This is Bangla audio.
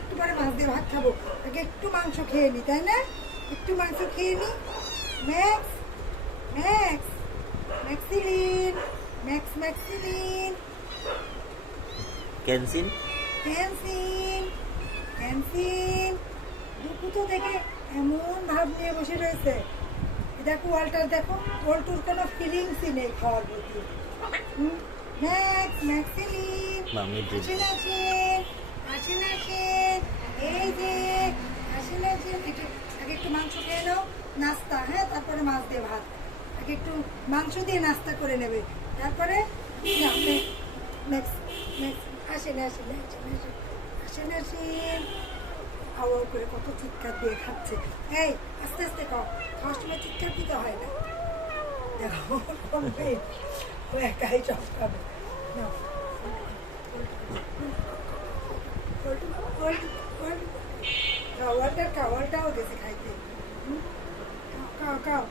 একটু পরে মাছ দিয়ে ভাত খাবো, আগে একটু মাংস খেয়ে নি, তাই না? একটু মাংস খেয়ে নি। ম্যাক্স, ম্যাক্স, ম্যাক্সিলিন, ম্যাক্স, ম্যাক্সিলিন, ক্যান্সিল। ক্যান্সিন, ক্যান্সিন। দুঃখ তো দেখে এমন ভাব নিয়ে বসে রয়েছে। দেখো ওয়াল্টার, দেখো ওল্টুর কোনো ফিলিংসই নেই খাওয়ার প্রতি। ম্যাক্স, ম্যাক্সিলিন, মাম্মি ড্রিঙ্ক। আসেন আসেন, আসেন আসেন, এই যে আসেন আসেন। আগে একটু মাংস খেয়ে নাও, নাস্তা, হ্যাঁ, তারপরে মাছ দিয়ে ভাত। আগে একটু মাংস দিয়ে নাস্তা করে নেবে, তারপরে না, ম্যাক্স, ম্যাক্স, আসেন আসেন আসেন আসেন, আসেন আসেন। আওয়াজ করে কত চিৎকার দিয়ে খাচ্ছে। এই আস্তে আস্তে খাও, খাওয়ার সময় চিৎকার দিতে হয় না। দেখো কমবে, ও একাই সব খাবে। নাও, খাওয়াটাও গেছে খাইতে। খাও খাও খাও।